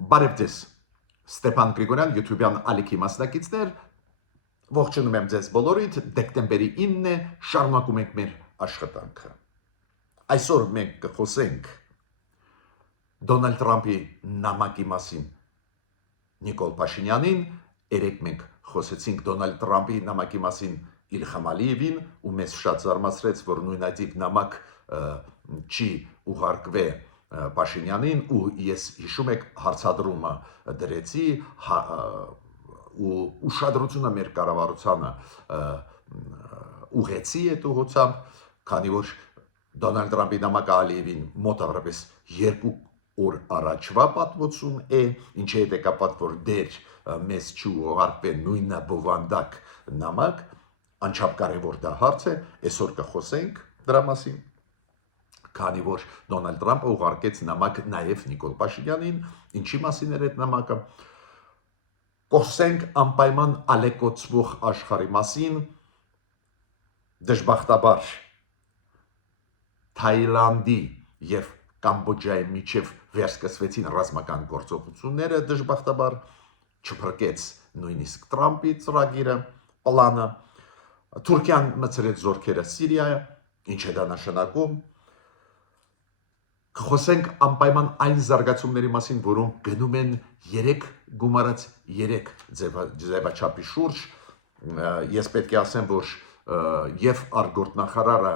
Բարև ձեզ, Ստեփան Գրիգորյան, YouTube-յան ալիքի մասնակիցներ, ողջունում եմ ձեզ բոլորիդ, դեկտեմբերի 9-ն է, շարունակում ենք մեր աշխատանքը։ Այսօր մենք կխոսենք Դոնալդ Թրամփի նամակի մասին Նիկոլ Փաշինյանին, երեք մենք խոսեցինք Դոնալդ Թրամփի նամակի մասին Իլհամ Ալիևին, ու մեզ շատ զարմացրեց, որ նույնատիպ նամակ չի ուղարկվել Փաշինյանին, ու ես հիշում եք հարցադրումը դրեցի ու ուշադրությունը մեր կառավարությանը ուղեցի այդ ուղղությամբ, քանի որ Դոնալդ Թրամփի նամակը Ալիևին մոտավորապես 2 օր առաջվա պատմություն է, ինչի հետ է կապված, որ դեր մեզ չուղարկվեն նույնը բովանդակ նամակ, անչափ կարևոր դա հարց է, այսօր կխոսենք դրա մասին, քանի որ Դոնալդ Թրամփը ուղարկեց նամակ նաև Նիկոլ Փաշինյանին, ինչի մասին էր այդ նամակը, կխոսենք անպայման ալեկոծվող աշխարհի մասին, դժբախտաբար Թայլանդի եւ Կամբոջայի միջև վերսկսվեցին ռազմական գործողությունները, դժբախտաբար չփրկեց նույնիսկ Թրամփի ծրագիրը, պլանը, Թուրքիան մցրեց զորքերը Սիրիայը, ինչ է դա նշանակում, կխոսենք անպայման այն զարգացումների մասին, որոնք գնում են 3 գումարած 3 ձևաչափի շուրջ, ես պետք է ասեմ, որ եւ արտգործնախարարը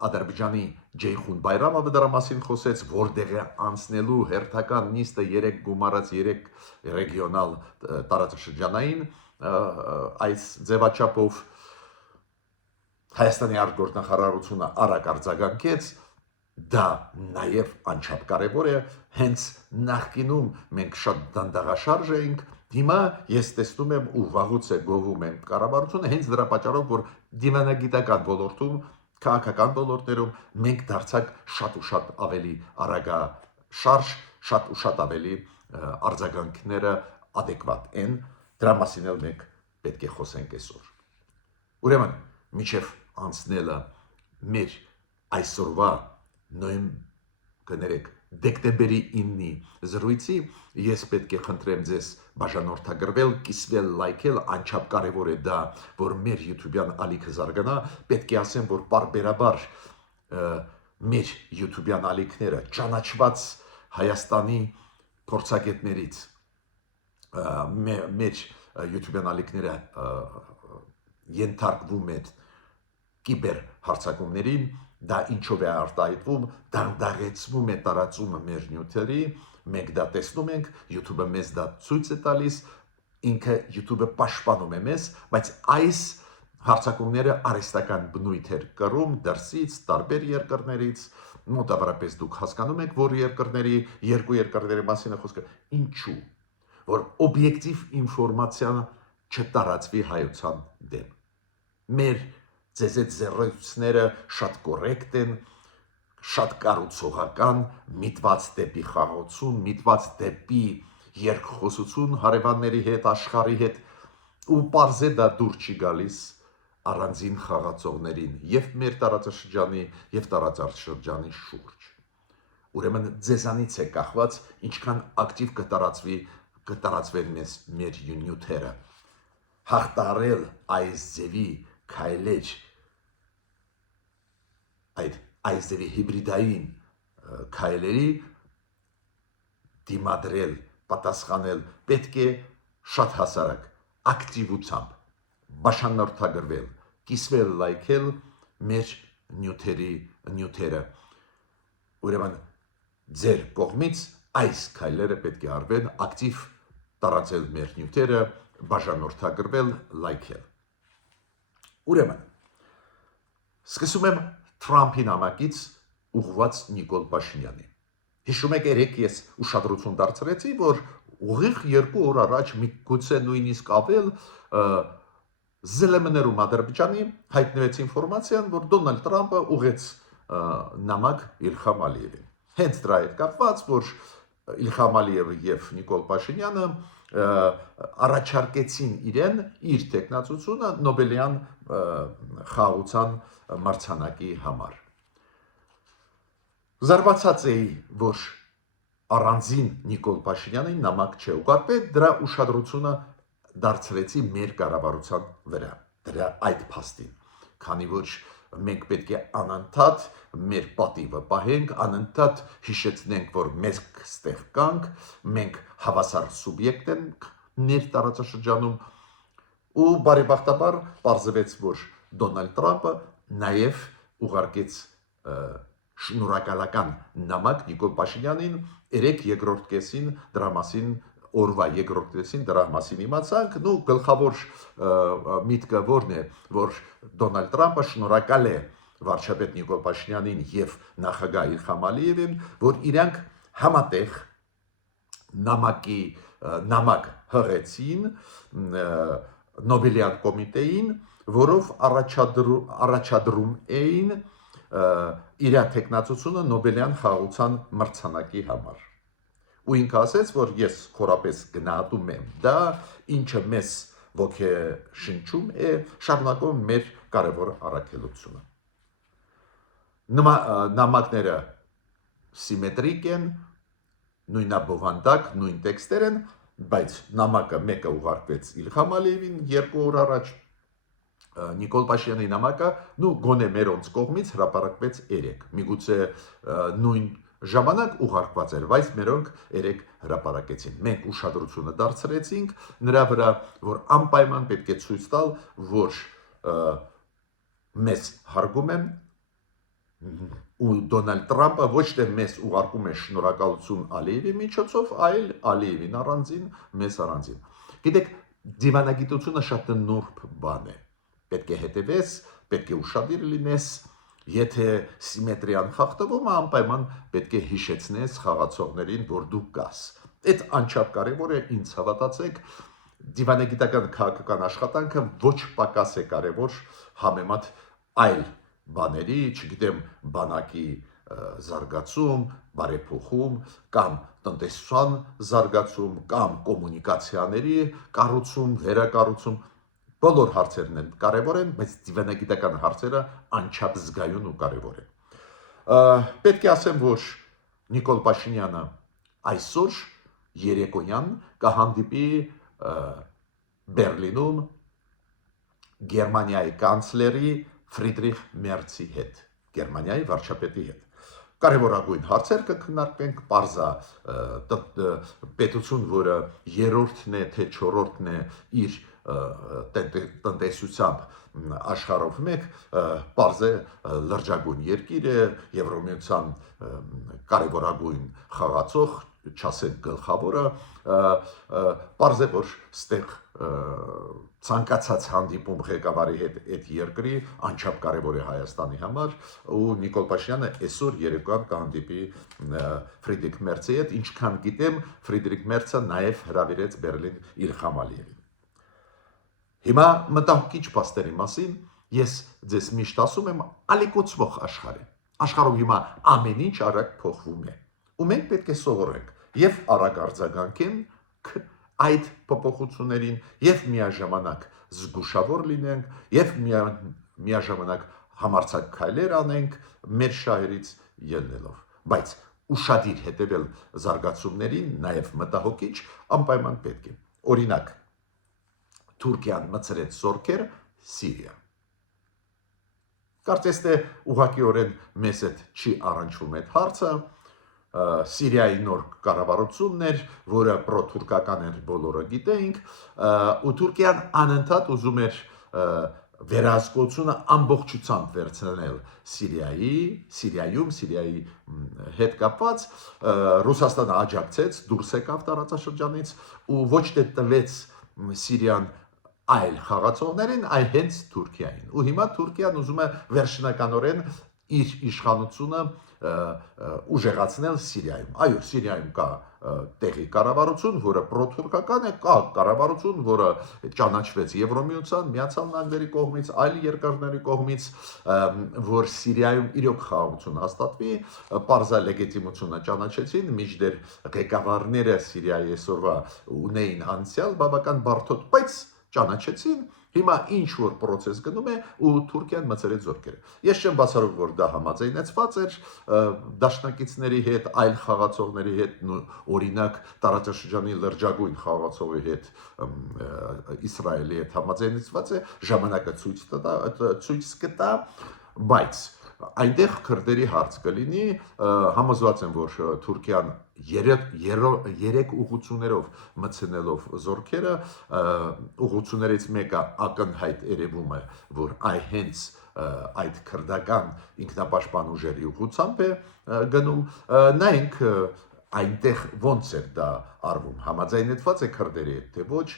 Ադրբեջանի Ջեյխուն Բայրամովը դրա մասին խոսեց, որտեղ է անցնելու հերթական նիստը 3 գումարած 3 ռեգիոնալ տարածաշրջանային այս ձևաչափով Հայաստանի արտգործնախարարությունը արագ արձագանքեց, դա նաև անչափ կարևոր է, հենց նախկինում մենք շատ դանդաղաշարժ էինք, հիմա ես տեսնում եմ ու վաղուց է գովում եմ կառավարությունը, հենց դրա պատճառով, որ դիվանագիտական ոլորտում քաղաքական ոլորտներում մենք դարձանք շատ ու շատ ավելի արագաշարժ, շատ ու շատ ավելի արձագանքները adekvat են, դրա մասին էլ մենք պետք է խոսենք այսօր։ Ուրեմն, միջև անցնելը մեր այսօրվա դեկտեմբերի 9-ի զրույցի, ես պետք է խնդրեմ ձեզ բաժանորդագրվել, կիսվել, լայքել, անչափ կարևոր է դա, որ մեր YouTube-յան ալիքը զարգանա, պետք է ասեմ, որ պարբերաբար մեր YouTube-յան ալիքները ճանաչված Հայաստանի փորձագետներից մեր YouTube-յան ալիքները ենթարկվում են կիբեր հարցակումներին, դա ինչով է արտահայտվում, դանդաղեցվում է տարածումը մեր նյութերի, մենք դա տեսնում ենք, YouTube-ը մեզ դա ցույց է տալիս, ինքը YouTube-ը պաշտպանում է մեզ, բայց այս հարցակումները արհեստական բնույթ էր կրում դրսից, տարբեր երկրներից, մոտավորապես դուք հասկանում եք, որ երկու երկրների մասին է խոսքը, ինչու, որ օբյեկտիվ ինֆորմացիան չտարածվի հայության դեմ։ Մեր ձեզ այդ զերծությունները շատ կորեկտ են, շատ կառուցողական, միտված դեպի խաղացում, միտված դեպի երկխոսություն հարևանների հետ, աշխարհի հետ, ու պարզ է դա դուր չի գալիս առանձին խաղացողներին եւ մեր տարածաշրջանի եւ տարածաշրջանի շուրջ։ Ուրեմն ձեզանից է կախված ինչքան ակտիվ կտարածվեն մեր նյութերը։ Հաղթարել այս ձևի քայլեր, այս ձևի հիբրիդային քայլերի դիմադրել, պատասխանել պետք է շատ հասարակ, ակտիվությամբ, բաժանորդագրվել, կիսվել, լայքել մեր նյութերը։ Ուրեմն ձեր կողմից այս քայլերը պետք է արվեն, ակտիվ տարածել մեր նյութերը, բաժանորդագրվել, լայքել։ Ուրեմն, սկսում եմ Թրամփի նամակից ուղղված Նիկոլ Փաշինյանի։ Հիշում եք, երեք ես ուշադրություն դարձրեցի, որ ուղիղ 2 օր առաջ միգուցե նույնիսկ ավել ԶԼՄ-ներում Ադրբեջանի հայտնվեց ինֆորմացիան, որ Դոնալդ Թրամփը ուղեց նամակ Իլհամ Ալիևին։ Հենց դրա հետ կապված, որ Իլհամ Ալիևը եւ Նիկոլ Փաշինյանը առաջարկեցին իրեն իր տեխնացությունը Նոբելյան խաղաղության մրցանակի համար։ Զարմացած էի, որ առանձին Նիկոլ Փաշինյանին նամակ չուղարկվեց, դրա ուշադրությունը դարձրեցի մեր կառավարության վրա, դրա այդ փաստին, քանի որ մենք պետք է անընդհատ մեր պատիվը պահենք, անընդհատ հիշեցնենք, որ մենք ստեղ կանք, մենք հավասար սուբյեկտ ենք մեր տարածաշրջանում, ու բարեբախտաբար պարզվեց, որ Դոնալդ Տրամպը նաև ուղարկեց շնորհակալական նամակ Նիկոլ Փաշինյանին, երկրորդ կեսին դրա մասին օրվա երկրորդ կեսին դրա մասին իմացանք, ու գլխավոր միտքը որն է, որ Դոնալդ Տրամպը շնորհակալ է վարչապետ Նիկոլ Փաշինյանին եւ նախագահ Իլհամ Ալիևին, որ իրանք համատեղ նամակ հղեցին Նոբելյան կոմիտեին, որով առաջադրում էին իր տեխնացությունը Նոբելյան խաղաղության մրցանակի համար։ Ու ինքը ասեց, որ ես խորապես գնահատում եմ դա, ինչը մեզ ոգեշնչում է, շարունակում մեր կարևոր առաքելությունը։ Նամակները սիմետրիկ են, նույնաբովանդակ, նույն տեքստեր են, բայց նամակը մեկը ուղարկվեց Իլհամ Ալիևին 2 օր առաջ, Նիկոլ Փաշինյանի նամակը գոնե մերոնց կողմից հրապարակվեց 3, միգուցե նույն ժամանակ ուղարկված էր, բայց մերոնք 3 հրապարակեցին։ Մենք ուշադրությունը դարձրեցինք նրա վրա, որ անպայման պետք է ցույց տալ, որ մեզ հարգում են, ու Դոնալդ Տրամպը ոչ թե մեզ ուղարկում է շնորհակալություն Ալիևի միջոցով, այլ Ալիևին առանձին, մեզ առանձին։ Գիտեք, դիվանագիտությունը շատ նուրբ բան է։ Պետք է հետևես, պետք է ուշադիր լինես, եթե սիմետրիան խախտվում է, անպայման պետք է հիշեցնես խաղացողներին, որ դու կաս։ Այդ անչափ կարևոր է, ինձ հավատացեք, դիվանագիտական քաղաքական աշխատանքը ոչ պակաս է կարևոր համեմատ այլ բաների, չգիտեմ, բանակի զարգացում, բարեփոխում, կամ տնտեսության զարգացում, կամ կոմունիկացիաների կառուցում, վերակառուցում, բոլոր հարցերն են կարևոր են, բայց դիվանագիտական հարցերը անչափ զգայուն ու կարևոր են։ Պետք է ասեմ, որ Նիկոլ Փաշինյանը այսօր երեկոյան կհանդիպի Բերլինում Գերմանիայի կանցլերի Ֆրիդրիխ Մերցի հետ, Գերմանիայի վարչապետի հետ։ Կարևորագույն հարցեր կքննարկվենք, պարզա պետություն, որը երրորդն է, թե չորրորդն է իր տնտեսությամբ աշխարհով մեկ, պարզ է լրջագույն երկիր է, Եվրոմիության կարևորագույն խաղացող, չասենք գլխավորը, պարզ է, որ ստեղ ցանկացած հանդիպում ղեկավարի հետ այդ երկրի անչափ կարևոր է Հայաստանի համար, ու Նիկոլ Փաշինյանը այսօր երեկոյան կհանդիպի Ֆրիդրիխ Մերցի հետ, ինչքան գիտեմ, Ֆրիդրիխ Մերցը նաև հրավիրեց Բերլին Իլհամ Ալիևին։ Հիմա մտահոգիչ փաստերի մասին ես ձեզ միշտ ասում եմ, ալեկոծվող աշխարհ է։ Աշխարհում հիմա ամեն ինչ արագ փոխվում է, ու մենք պետք է սովորենք եւ արագ արձագանքենք այդ փոփոխություններին եւ միաժամանակ զգուշավոր լինենք եւ միաժամանակ համարձակ քայլեր անենք մեր շահերից ելնելով, բայց ուշադիր հետևել զարգացումներին, նաեւ մտահոգիչ անպայման պետք է։ Օրինակ, Թուրքիան մցրեց զորքեր Սիրիա։ Կարծես թե ուղղակիորեն մեզ հետ չի առնչվում այդ հարցը, Սիրիայի նոր կառավարությունն էր, որը պրոթուրքական էր, բոլորը գիտեինք, ու Թուրքիան անընդհատ ուզում էր վերահսկողությունը ամբողջությամբ վերցնել Սիրիայում, Սիրիայի հետ կապված, Ռուսաստանը աջակցեց, դուրս եկավ տարածաշրջանից ու ոչ թե տվեց Սիրիան այլ խաղացողներին, այլ հենց Թուրքիային։ Ու հիմա Թուրքիան ուզում է վերջնականորեն իր իշխանությունը ուժեղացնել Սիրիայում։ Այո, Սիրիայում կա տեղի կառավարություն, որը պրոթուրքական է, կա կառավարություն, որը ճանաչվեց Եվրոմիության, Միացյալ Նահանգների կողմից, այլ երկրների կողմից, որ Սիրիայում իրոք խաղաղություն հաստատվի, պարզա լեգիտիմությունը ճանաչեցին, մինչդեռ ղեկավարները Սիրիայի այսօրվա ունեին անցյալ բավական բարդոտ, բայց ճանաչեցին, հիմա ինչ որ process գնում է ու Թուրքիան մցրեց զորքերը։ Ես չեմ բացառում, որ դա համաձայնեցված էր դաշնակիցների հետ, այլ խաղացողների հետ, օրինակ տարածաշրջանի լրջագույն խաղացողի հետ Իսրայելի հետ համաձայնեցված է, ժամանակը ցույց կտա, բայց այնտեղ քրդերի հարց կլինի, համոզված եմ, որ Թուրքիան երեք ուղղություններով մցնելով զորքերը, ուղղություններից մեկը ակնհայտ երևում է, որ հենց այդ քրդական ինքնապաշտպան ուժերի ուղղությամբ է գնում, նայենք այնտեղ ոնց էր դա արվում, համաձայնեցված է քրդերի հետ, թե ոչ,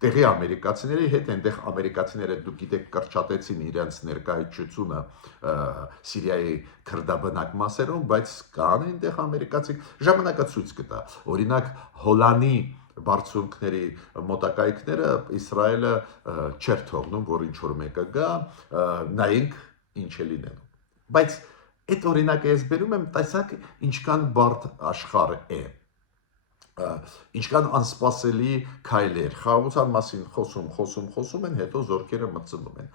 տեղի ամերիկացիների հետ, այնտեղ ամերիկացիները դուք գիտեք կրճատեցին իրենց ներկայացությունը Սիրիայի քրդաբնակ մասերում, բայց կան այնտեղ ամերիկացի ժամանակը ցույց կտա, օրինակ Հոլանի բարձունքների մոտակայքները Իսրայելը չէր թողնում, որ ինչ որ մեկը գա, նայենք ինչ է լինելու, բայց այդ օրինակը ես բերում եմ, տեսակ ինչքան բարդ աշխարհ է, ինչքան անսպասելի քայլեր, խաղաղության մասին խոսում են, հետո զորքերը մտցնում են։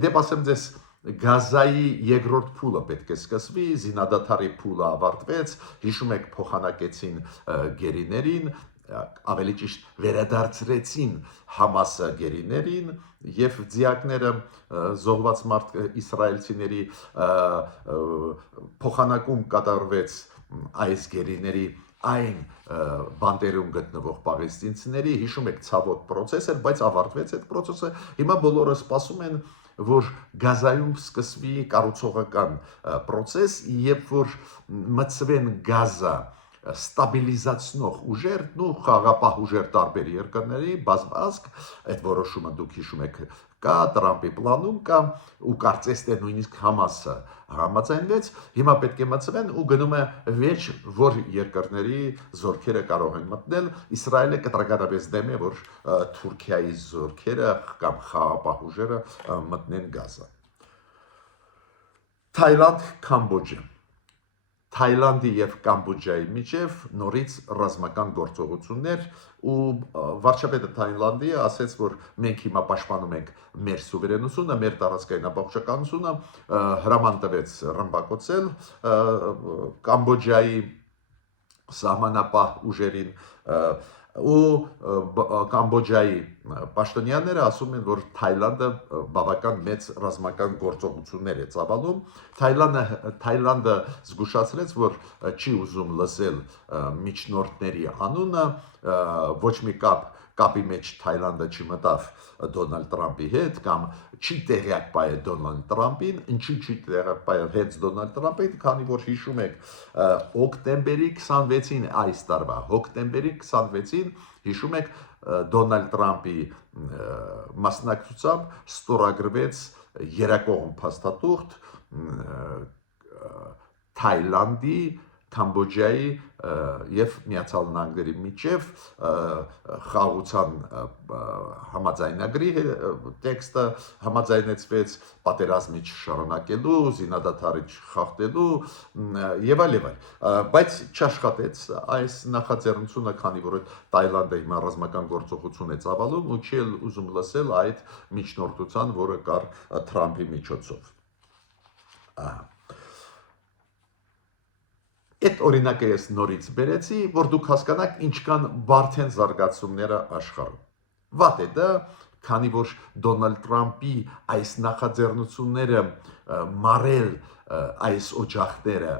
Իդեպ ասեմ ձեզ, Գազայի երկրորդ փուլը պետք է սկսվի, զինադադարի փուլը ավարտվեց, հիշում եք փոխանակեցին գերիներին, ավելի ճիշտ վերադարձրեցին Համասը գերիներին եւ ձիակները զոհված մարդ իսրայելցիների փոխանակում կատարվեց այս գերիների այն բանտերում գտնվող պաղեստինցիների, հիշում եք ցավոտ process էր, բայց ավարտվեց այդ process-ը, հիմա բոլորը սպասում են, որ Գազայում սկսվի կառուցողական process, երբ որ մտցվեն Գազա ստաբիլիզացնող ուժեր, խաղապահ ուժեր տարբեր երկրների, բազմազգ, այդ որոշումը դուք հիշում եք կա, Տրամպի պլանում կա, ու կարծես թե նույնիսկ Համասը համաձայնվեց, հիմա պետք է մտցվեն ու գնում է վեճ, որ երկրների զորքերը կարող են մտնել, Իսրայելը կտրականապես դեմ է, որ Թուրքիայի զորքերը կամ խաղապահ ուժերը մտնեն Գազա։ Թայլանդ, Կամբոջա Թայլանդի եւ Կամբոջայի միջև նորից ռազմական գործողություններ ու վարչապետը Թայլանդի ասաց, որ մենք հիմա պաշտպանում ենք մեր սուվերենությունը, մեր տարածքային ամբողջականությունը, հրաման տվեց ռմբակոծել Կամբոջայի սահմանապահ ուժերին ու Կամբոջայի պաշտոնյաները ասում են, որ Թայլանդը բավական մեծ ռազմական գործողություններ է ծավալում, Թայլանդը զգուշացրեց, որ չի ուզում լսել միջնորդների անունը, ոչ մի կապի մեջ Թայլանդը չմտավ Դոնալդ Տրամպի հետ կամ չի տեղյակ պայել Դոնալդ Տրամպին, ինչու չի տեղյակ պայել հենց Դոնալդ Տրամպին, քանի որ հիշում եք հոկտեմբերի 26-ին այս տարվա հոկտեմբերի 26-ին հիշում եք Դոնալդ Տրամպի մասնակցությամբ ստորագրվեց երկկողմ փաստաթուղթ Թայլանդի, Կամբոջայի եւ Միացյալ Նահանգների միջև խաղաղության համաձայնագրի տեքստը համաձայնեցվեց պատերազմի չշարունակելու, զինադադարի չխախտելու եւ այլ, բայց չաշխատեց այս նախաձեռնությունը, քանի որ Թայլանդը հիմա ռազմական գործողություն է ծավալում ու չի ուզում լսել այդ միջնորդության, որը կար Թրամփի միջոցով։ Այդ օրինակը ես նորից բերեցի, որ դուք հասկանաք ինչքան բարդ են զարգացումները աշխարհում։ Վատ է դա, քանի որ Դոնալդ Տրամպի այս նախաձեռնությունները մարել այս օջախները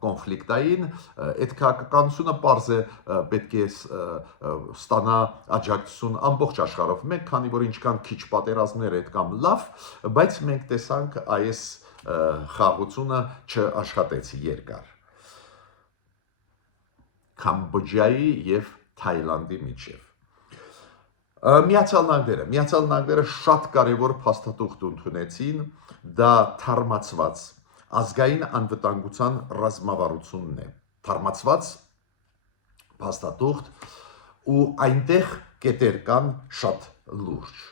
կոնֆլիկտային, այդ քաղաքականությունը պարզ է պետք է ստանա աջակցություն ամբողջ աշխարհով, մենք քանի որ ինչքան քիչ պատերազմներ այդ կամ լավ, բայց մենք տեսանք այս խաղաղությունը չաշխատեց երկար։ Կամբոջայի եւ Թայլանդի միջև։ Միացյալ Նահանգները շատ կարևոր փաստաթուղթ ընդունեցին, դա թարմացված ազգային անվտանգության ռազմավարությունն է, թարմացված փաստաթուղթ ու այնտեղ կետեր կան շատ լուրջ։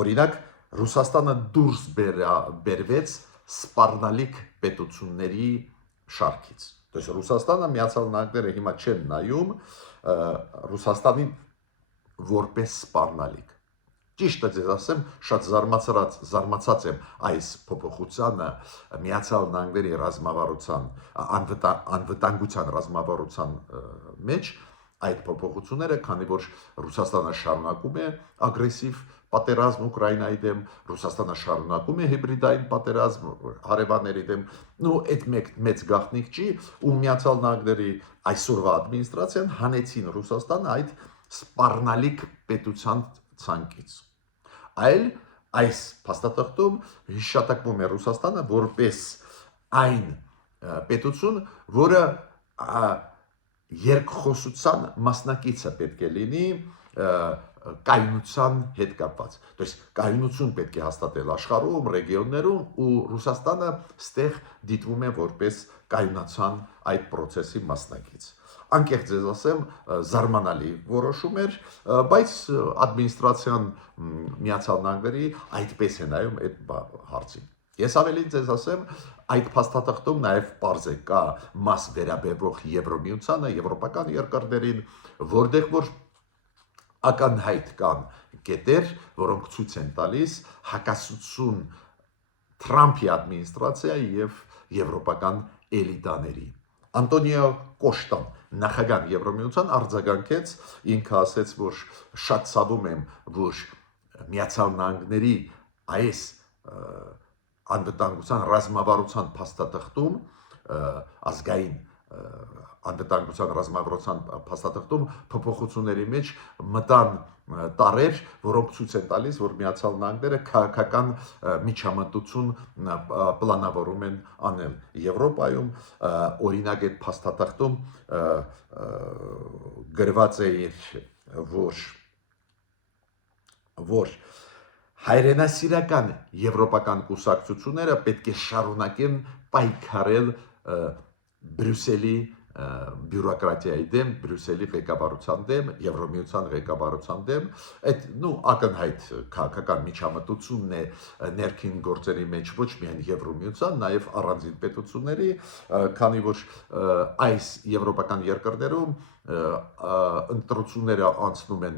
Օրինակ, Ռուսաստանը դուրս բերվեց սպառնալիք պետությունների շարքից։ Ռուսաստանը Միացյալ Նահանգները հիմա չեն նայում Ռուսաստանին որպես սպառնալիք։ Ճիշտը ձեզ ասեմ, շատ զարմացած եմ այս փոփոխությանը Միացյալ Նահանգների ռազմավարության անվտանգության ռազմավարության մեջ այդ փոփոխությունները, քանի որ Ռուսաստանը շարունակում է ագրեսիվ պատերազմ Ուկրաինայի դեմ, Ռուսաստանը շարունակում է հիբրիդային պատերազմ հարևանների դեմ, այդ մեծ գաղտնիք չի, ու Միացյալ Նահանգների այսօրվա ադմինիստրացիան հանեցին Ռուսաստանը այդ սպառնալիք պետության ցանկից։ Այլ այս փաստաթղթում հիշատակվում է Ռուսաստանը որպես այն պետություն, որը երկխոսության մասնակիցը պետք է լինի կայունության հետ կապված։ То есть կայունություն պետք է հաստատել աշխարհում, ռեգիոններում, ու Ռուսաստանը ստեղ դիտվում է որպես կայունացան այդ process-ի մասնակից։ Անկեղծ ձեզ ասեմ, զարմանալի որոշում էր, բայց ադմինիստրացիան Միացյալ Նահանգների այդպես է նայում այդ հարցին։ Ես ավելին ձեզ ասեմ, այդ փաստաթղթում նաև պարզ է կա մաս վերաբերող Եվրոմիությանը, եվրոպական երկրներին, որտեղ որ ակնհայտ կան կետեր, որոնք ցույց են տալիս հակասություն Թրամփի ադմինիստրացիայի եւ եվրոպական էլիտաների։ Անտոնիո Կոշտան, նախագահ Եվրոմիության, արձագանքեց, ինքը ասեց, որ շատ ցավում եմ, որ Միացյալ Նահանգների այս անվտանգության ռազմավարության փաստաթղթում ազգային անվտանգության ռազմավարության փաստաթղթում փոփոխությունների մեջ մտան տարեր, որոնք ցույց են տալիս, որ Միացյալ Նահանգները քաղաքական միջամտություն պլանավորում են անել Եվրոպայում, օրինակ այդ փաստաթղթում գրված է, որ հայրենասիրական եվրոպական կուսակցությունները պետք է շարունակեն պայքարել Բրյուսելի բյուրոկրատիայի դեմ, Բրյուսելի ղեկավարության դեմ, Եվրոմիության ղեկավարության դեմ, այդ ակնհայտ քաղաքական միջամտությունն է ներքին գործերի մեջ ոչ միայն Եվրոմիության, նաև առանձին պետությունների, քանի որ այս եվրոպական երկրներում ընտրությունները անցնում են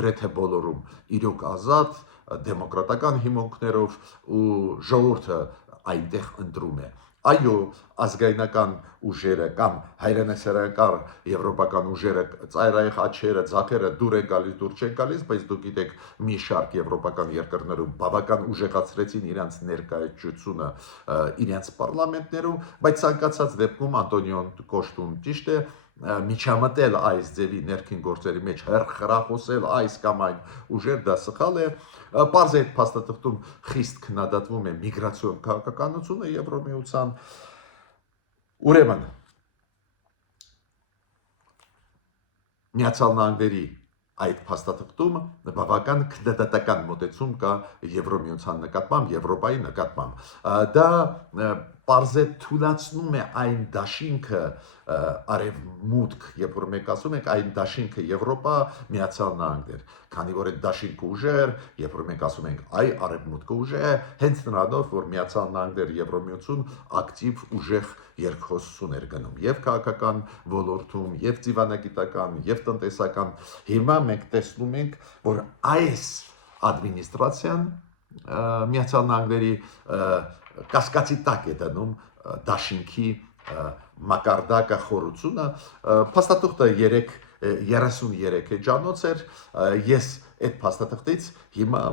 գրեթե բոլորում իրոք ազատ, դեմոկրատական հիմունքներով, ու ժողովուրդը այնտեղ ընտրում է։ Այո, ազգայնական ուժերը կամ հայրենասիրական եվրոպական ուժերը, ծայրահեղ աչքերը, ձախերը դուր են գալիս, դուր չեն գալիս, բայց դուք գիտեք, մի շարք եվրոպական երկրներում բավական ուժեղացրեցին իրենց ներկայացությունը իրենց պարլամենտներում, բայց ցանկացած դեպքում Անտոնիոն Կոշտուն ճիշտ է, միջամտել այս ձևի ներքին գործերի մեջ, խրախուսել այս կամ այն ուժեր, դա սխալ է։ Պարզ է այդ փաստաթղթում խիստ քննադատվում է միգրացիոն քաղաքականությունը Եվրոմիության։ Ուրեմն Միացյալ Նահանգների այդ փաստաթղթում բավական քննադատական մոտեցում կա Եվրոմիության նկատմամբ, Եվրոպայի նկատմամբ։ Դա պարզ է թույլատնում է այն դաշինքը արևմուտք, երբ որ մենք ասում ենք այն դաշինքը Եվրոպա, Միացյալ Նահանգներ, քանի որ այդ դաշինքը ուժեր, երբ որ մենք ասում ենք այ արևմուտքը ուժեր, հենց նրանով, որ Միացյալ Նահանգներ Եվրոմիություն ակտիվ ուժեղ երկխոսություն էր գնում եւ քաղաքական ոլորտում, եւ ծիվանագիտական, եւ տնտեսական։ Հիմա մենք տեսնում ենք, որ այս ադմինիստրացիան Միացյալ Նահանգների կասկածի տակ է դնում դաշինքի մակարդակը խորությունը։ Փաստաթղթը 33 էջանոց էր, ես այդ փաստաթղթից հիմա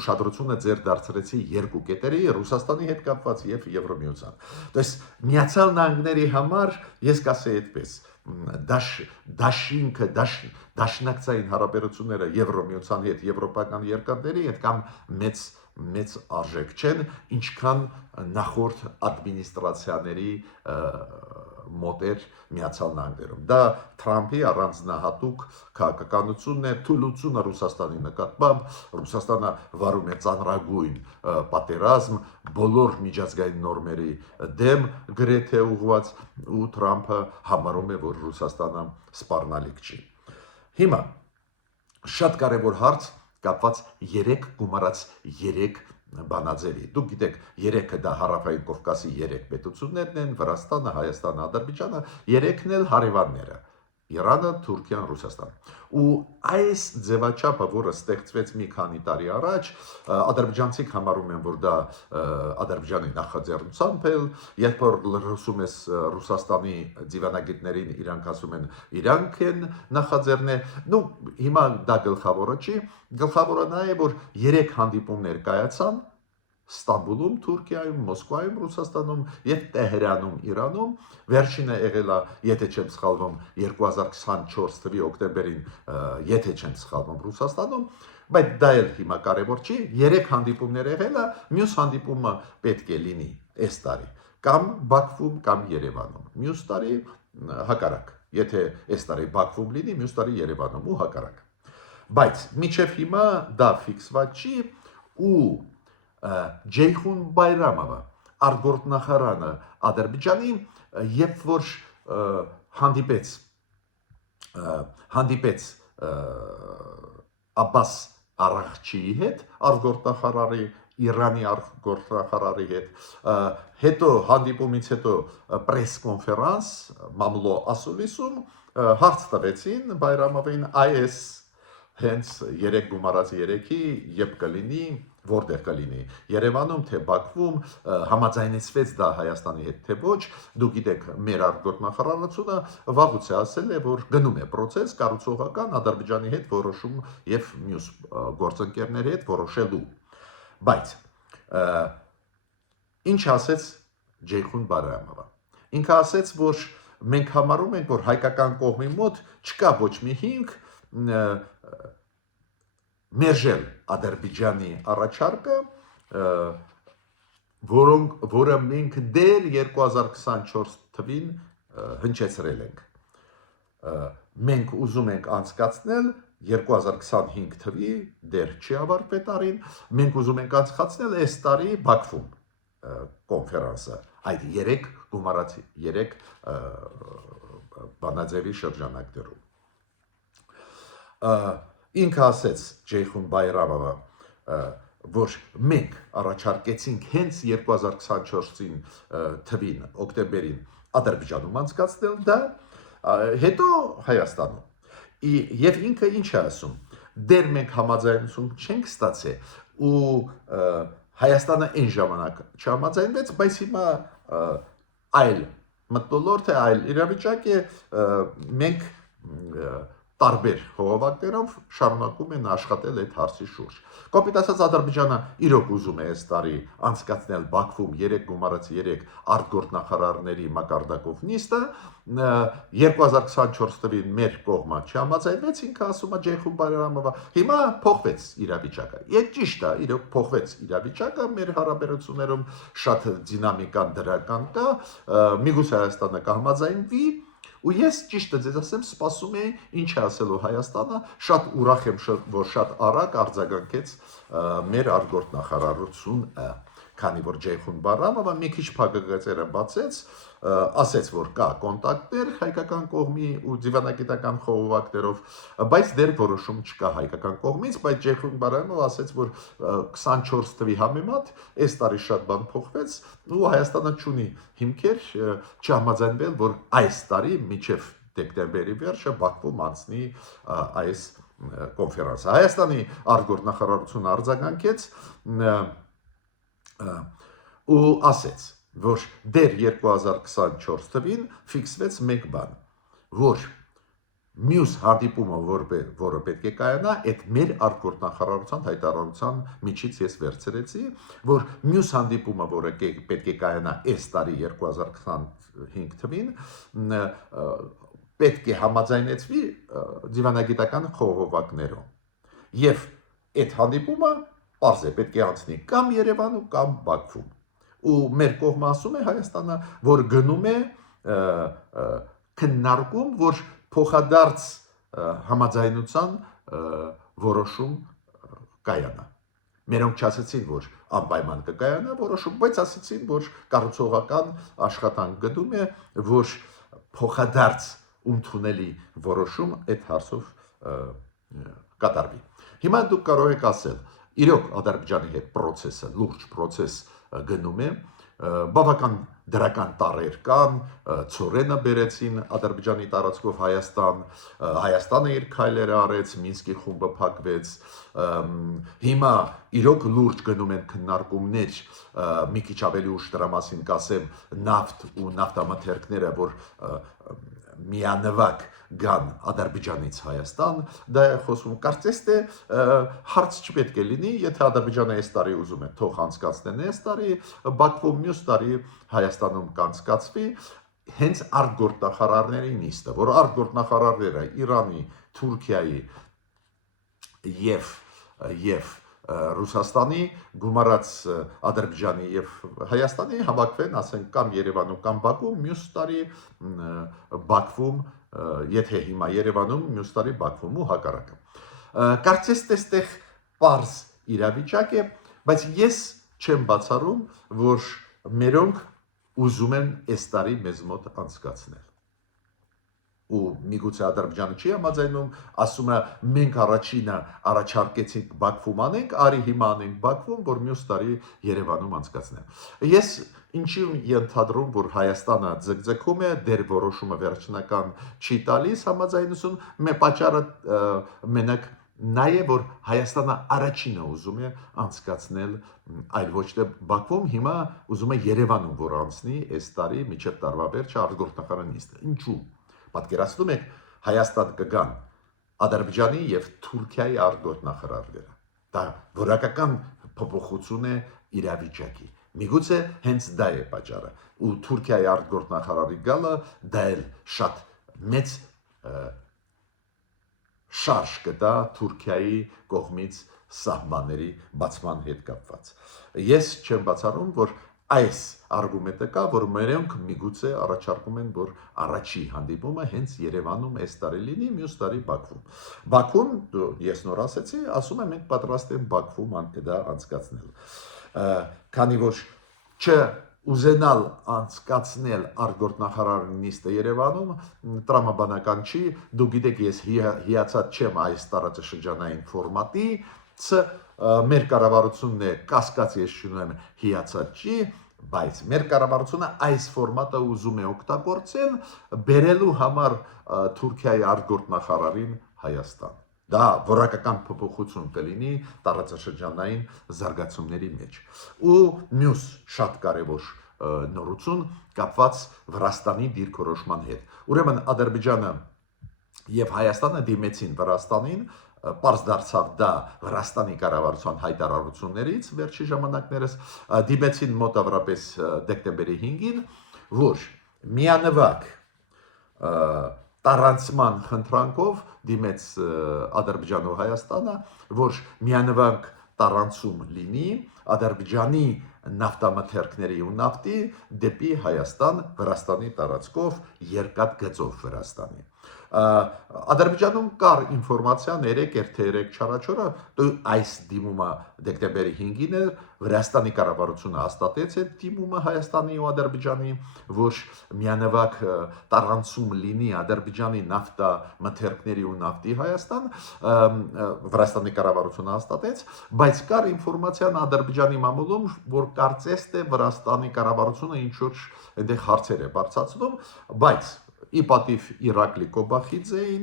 ուշադրությունը ձեր դարձրեցի երկու կետերի, Ռուսաստանի հետ կապված եւ Եվրոմիության։ То есть Միացյալ Նահանգների համար ես կասեի այդպես, դաշինքը, դաշնակցային հարաբերությունները Եվրոմիության հետ, եվրոպական երկրների հետ կամ մեծ արժեք չեն, ինչքան նախորդ ադմինիստրացիաների մոտ էր Միացյալ Նահանգներում։ Դա Թրամփի առանձնահատուկ քաղաքականությունն է, թուլությունը Ռուսաստանի նկատմամբ, Ռուսաստանը վարում է ծանրագույն պատերազմ բոլոր միջազգային նորմերի դեմ գրեթե ուղղված, ու Թրամփը համարում է, որ Ռուսաստանը սպառնալիք չի։ Հիմա շատ կարևոր հարց կապված 3 գումարած 3 բանաձևի։ Դուք գիտեք, 3-ը դա Հարավային Կովկասի 3 պետություններն են, Վրաստանը, Հայաստանը, Ադրբեջանը, 3-ն էլ հարևանները։ Իրանը, Թուրքիան, Ռուսաստան։ Ու այս ձևաչափը, որը ստեղծվեց մի քանի տարի առաջ, ադրբեջանցիք համարում են, որ դա Ադրբեջանի նախաձեռնությամբ է, երբ որ լսում ես Ռուսաստանի դիվանագետներին, իրանք ասում են, իրանք են նախաձեռնել, նու հիմա դա գլխավորը չի, գլխավորը նա է, որ 3 հանդիպումներ կայացան Ստամբուլում, Թուրքիայում, Մոսկվայում, Ռուսաստանում եւ Տեհրանում, Իրանում, վերջինը եղել է, եթե չեմ սխալվում, 2024 թվականի օկտեմբերին, եթե չեմ սխալվում, Ռուսաստանում, բայց դա էլ հիմա կարևոր չի, 3 հանդիպումներ եղել է, մյուս հանդիպումը պետք է լինի այս տարի, կամ Բաքվում, կամ Երևանում, մյուս տարի հակառակ, եթե այս տարի Բաքվում լինի, մյուս տարի Երևանում ու հակառակ։ Բայց միջև հիմա դա ֆիքսված չի ու Ceyhun Bayramova, արտգործնախարարը Ադրբեջանի, երբ որ հանդիպեց Աբբաս Արաղչիի հետ, արտգործնախարարի Իրանի արտգործնախարարի հետ, հետո հանդիպումից հետո պրես-կոնֆերանս Մամլո ասուլիսում հարց տվեցին Բայրամովին այս հենց 3 գումարած 3-ի երբ կլինի, որտեղ կլինի, Երևանում, թե Բաքվում, համաձայնեցվեց դա Հայաստանի հետ, թե ոչ, դուք գիտեք, մեր արտգործնախարարությունը վաղուց է ասել է, որ գնում է process կառուցողական Ադրբեջանի հետ որոշում եւ մյուս գործընկերների հետ որոշելու։ Բայց ինչ ասեց Ceyhun Bayramova։ Ինքը ասեց, որ մենք համարում ենք, որ հայկական կողմի մոտ չկա ոչ մի հիմք մերժել Ադրբեջանի առաջարկը, որը մենք դեռ 2024 թվին հնչեցրել ենք։ Մենք ուզում ենք անցկացնել 2025 թվի դեռ չի ավարտվել տարին, մենք ուզում ենք անցկացնել այս տարի Բաքվում կոնֆերանսը, այդ 3 գումարած 3 բանաձևի շրջանակներում։ Ինքը ասեց Ceyhun Bayramova, որ մենք առաջարկեցինք հենց 2024 թվին, օկտեմբերին Ադրբեջանում անցկացնել դա, հետո Հայաստանում։ Եվ ինքը ինչ է ասում, դեռ մենք համաձայնություն չենք ստացել ու Հայաստանը այն ժամանակ չհամաձայնվեց, բայց հիմա այլ մթնոլորտ է, այլ իրավիճակ է, մենք տարբեր հողովակներով շարունակում են աշխատել այդ հարցի շուրջ։ Կոպիտ ասած Ադրբեջանը իրոք ուզում է այս տարի անցկացնել Բաքվում 3 գումարած 3 արտգործնախարարների մակարդակով նիստը, 2024 թվին մեր կողմը չհամաձայնվեց, ինքը ասում է Ceyhun Bayramova, հիմա փոխվեց իրավիճակը։ Եվ ճիշտ է, իրոք փոխվեց իրավիճակը, մեր հարաբերություններում շատ դինամիկան դրական կա, միգուցե Հայաստանը կհամաձայնվի, ու ես ճիշտը ձեզ ասեմ, սպասում եմ ինչ է ասելու Հայաստանը, շատ ուրախ եմ, որ շատ արագ արձագանքեց մեր արտգործնախարարությունը, քանի որ Ceyhun Bayramova մի քիչ փակագծերը բացեց, ասեց, որ կա կոնտակտներ հայկական կողմի ու դիվանագիտական խողովակներով, բայց դեռ որոշում չկա հայկական կողմից, բայց Ceyhun Bayramova ասեց, որ 24 թվի համեմատ այս տարի շատ բան փոխվեց, ու Հայաստանը չունի հիմքեր չհամաձայնվել, որ այս տարի մինչև դեկտեմբերի վերջը Բաքվում անցնի այս կոնֆերանսը։ Հայաստանի արտգործնախարարությունը արձագանքեց ու ասեց, որ դեռ 2024 թվին ֆիքսվեց մեկ բան, որ մյուս հանդիպումը, որը պետք է կայանա, այդ մեր արտգործնախարարության հայտարարության միջից ես վերցրեցի, որ մյուս հանդիպումը, որը պետք է կայանա այս տարի 2025 թվին, պետք է համաձայնեցվի դիվանագիտական խողովակներով։ Եվ այդ հանդիպումը պարզ է, պետք է անցնի կամ Երևանում, կամ Բաքվում։ Ու մեր կողմը ասում է Հայաստանը, որ գնում է քննարկում, որ փոխադարձ համաձայնության որոշում կայանա։ Մերոնք չասեցին, որ անպայման կկայանա որոշում, բայց ասեցին, որ կառուցողական աշխատանք գնում է, որ փոխադարձ ընդունելի որոշում այդ հարցով կատարվի։ Հիմա դուք կարող եք ասել, իրոք Ադրբեջանի հետ process-ը, լուրջ process գնում է, բավական դրական տարեր կան, ծորենը բերեցին Ադրբեջանի տարածքով Հայաստան, Հայաստանը իր քայլերը արեց, Մինսկի խումբը փակվեց, հիմա իրոք լուրջ գնում են քննարկումներ, մի քիչ ավելի ուշ դրա մասին կասեմ, նավթ ու նավթամթերքները, որ միանվագ գան Ադրբեջանից Հայաստան, դա է խոսում, կարծես թե հարց չպետք է լինի, եթե Ադրբեջանը այս տարի ուզում է թող անցկացնեն այս տարի, Բաքվում մյուս տարի Հայաստանում կանցկացվի, հենց արտգործնախարարների նիստը, որ արտգործնախարարները Իրանի, Թուրքիայի եւ Ռուսաստանի գումարած Ադրբեջանի եւ Հայաստանի հավաքվեն, ասենք կամ Երևանում կամ Բաքվում, մյուս տարի Բաքվում, եթե հիմա Երևանում, մյուս տարի Բաքվում ու հակառակը։ Կարծես այստեղ պարզ իրավիճակ է, բայց ես չեմ բացառում, որ մերոնք ուզում են այս տարի մեզ մոտ անցկացնել։ Ու միգուցե Ադրբեջանը չի համաձայնում, ասում է մենք առաջինը առաջարկեցինք Բաքվում անենք, արի հիմա անենք Բաքվում, որ մյուս տարի Երևանում անցկացնեն։ Ես ինչի ենթադրում, որ Հայաստանը ձգձգում է, դեր որոշումը վերջնական չի տալիս համաձայնություն, պատճառը մենակ նա է, որ Հայաստանը առաջինը ուզում է անցկացնել, այլ ոչ թե Բաքվում, հիմա ուզում է Երևանում որ անցնի այս տարի մինչև տարվա վերջը արտգործնախարար նիստը։ Ինչու՞։ Պատկերացնում եք, Հայաստան կգան Ադրբեջանի եւ Թուրքիայի արտգործնախարարները։ Դա որակական փոփոխություն է իրավիճակի։ Միգուցե հենց դա է պատճառը։ Ու Թուրքիայի արտգործնախարարի գալը դա էլ շատ մեծ շարժ կտա Թուրքիայի կողմից սահմանների բացման հետ կապված։ Ես չեմ բացառում, որ այս արգումենտը կա, որ մերոնք միգուցե առաջարկում են, որ առաջի հանդիպումը հենց Երևանում այս տարի լինի, մյուս տարի Բաքվում։ Բաքվում, ես նոր ասեցի, ասում եմ մենք պատրաստ ենք Բաքվում դա անցկացնել։ Քանի որ ուզենալ անցկացնել արտգործնախարարի նիստը Երևանում տրամաբանական չի, դու գիտեք ես հիացած չեմ այս տարածաշրջանային ֆորմատի, մեր կառավարությունն է կասկած ես չունեմ հիացած չի, բայց մեր կառավարությունը այս ֆորմատը ուզում է օգտագործել բերելու համար Թուրքիայի արտգործնախարարին Հայաստան։ Դա որակական փոփոխություն կլինի տարածաշրջանային զարգացումների մեջ։ Ու մյուս շատ կարևոր նորություն կապված Վրաստանի դիրքորոշման հետ։ Ուրեմն Ադրբեջանը եւ Հայաստանը դիմեցին Վրաստանին, պարզ դարձավ դա Վրաստանի կառավարության հայտարարություններից վերջի ժամանակներս, դիմեցին մոտավորապես դեկտեմբերի 5-ին, որ միանվագ տարանցման խնդրանքով դիմեց Ադրբեջանը ու Հայաստանը, որ միանվագ տարանցում լինի Ադրբեջանի նավթամթերքների ու նավթի դեպի Հայաստան Վրաստանի տարածքով երկաթգծով Վրաստանի։ Ադրբեջանում կար ինֆորմացիա 3 թե 3 չարաչորը, այս դիմումը դեկտեմբերի 5-ին է, Վրաստանի կառավարությունը հաստատեց այդ դիմումը Հայաստանի ու Ադրբեջանի, որ միանվագ տարանցում լինի Ադրբեջանի նավթամթերքների ու նավթի Հայաստան, Վրաստանի կառավարությունը հաստատեց, բայց կար ինֆորմացիան Ադրբեջանի մամուլում, որ կարծես թե Վրաստանի կառավարությունը ինչ որ այնտեղ հարցեր է բարձրացնում, բայց ի պատիվ Իրակլի Կոբախիձեին,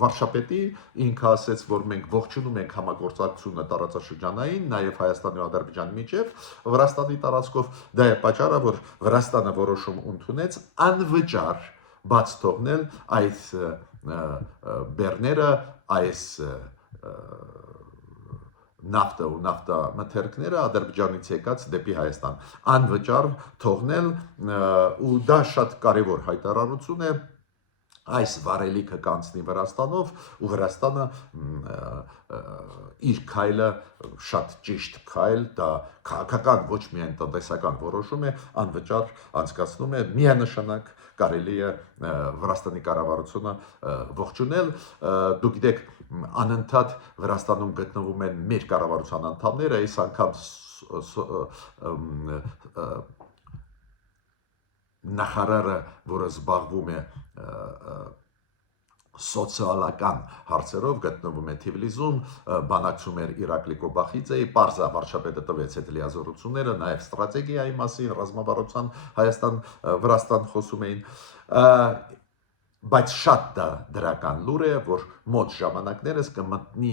վարշապետի, ինքը ասեց, որ մենք ողջունում ենք համագործակցությունը տարածաշրջանային, նաև Հայաստանի ու Ադրբեջանի միջև, Վրաստանի տարածքով, դա է պատճառը, որ Վրաստանը որոշում ընդունեց անվճար բաց թողնել այս բեռները, այս նավթը ու նավթամթերքները Ադրբեջանից եկած դեպի Հայաստան անվճար թողնել ու դա շատ կարևոր հայտարարություն է այս վարելիքը կանցնի Վրաստանով ու Վրաստանը իր քայլը շատ ճիշտ քայլ, դա քաղաքական ոչ միայն տնտեսական որոշում է, անվճար անցկացնում է, միանշանակ կարելի է Վրաստանի կառավարությունը ողջունել, դուք գիտեք անընդհատ Վրաստանում գտնվում են մեր կառավարության անդամները, այս անգամ նախարարը, որը զբաղվում է սոցիալական հարցերով գտնվում է Թիֆլիսում, բանակցում էր Իրակլի Կոբախիձեի, Պարզա վարչապետը տվեց այդ լիազորությունները, նաև ստրատեգիայի մասին, ռազմավարության Հայաստան-Վրաստան խոսում էին, բայց շատ դա դրական լուր է, որ մոտ ժամանակներս կմտնի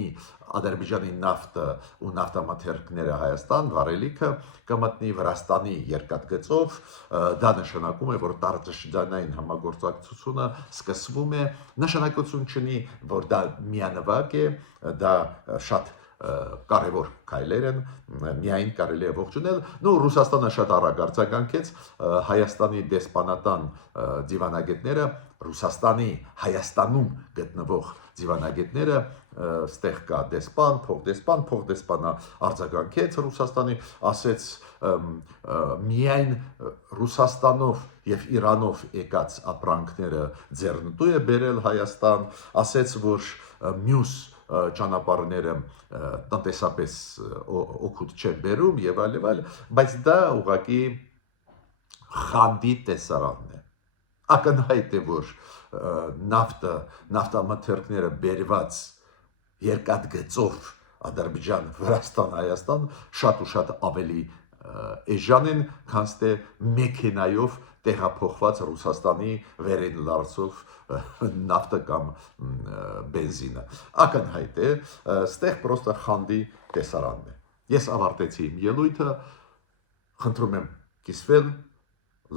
Ադրբեջանի նավթը ու նավթամթերքները Հայաստան, վարելիքը կմտնի Վրաստանի երկաթգծով, դա նշանակում է, որ տարածաշրջանային համագործակցությունը սկսվում է, նշանակություն չունի, որ դա միանվագ է, դա շատ կարևոր քայլեր են, միայն կարելի է ողջունել, Ռուսաստանը շատ արագ արձագանքեց, Հայաստանի դեսպանատան դիվանագետները, Հայաստանում գտնվող դիվանագետները, ստեղ կա դեսպան, փոխդեսպանը արձագանքեց Ռուսաստանի, ասեց միայն Ռուսաստանով եւ Իրանով եկած ապրանքները ձեռնտու է բերել Հայաստան, ասեց, որ մյուս ճանապարհները տնտեսապես օգուտ չեն բերում եւ այլ, բայց դա ուղղակի խանդի տեսարանն է։ Ակնհայտ է, որ նավթամթերքները բերված երկաթգծով Ադրբեջան, Վրաստան, Հայաստան շատ ու շատ ավելի էժան են, քան թե մեքենայով տեղափոխված Ռուսաստանի վերին լարցով նավթը կամ բենզինը։ Ակնհայտ է, ստեղ պրոստը խանդի տեսարանն է։ Ես ավարտեցի իմ ելույթը, խնդրում եմ կիսվել,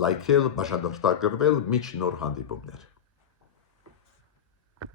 լայքել, բաժանորդագրվել, միջ նոր հանդիպումներ։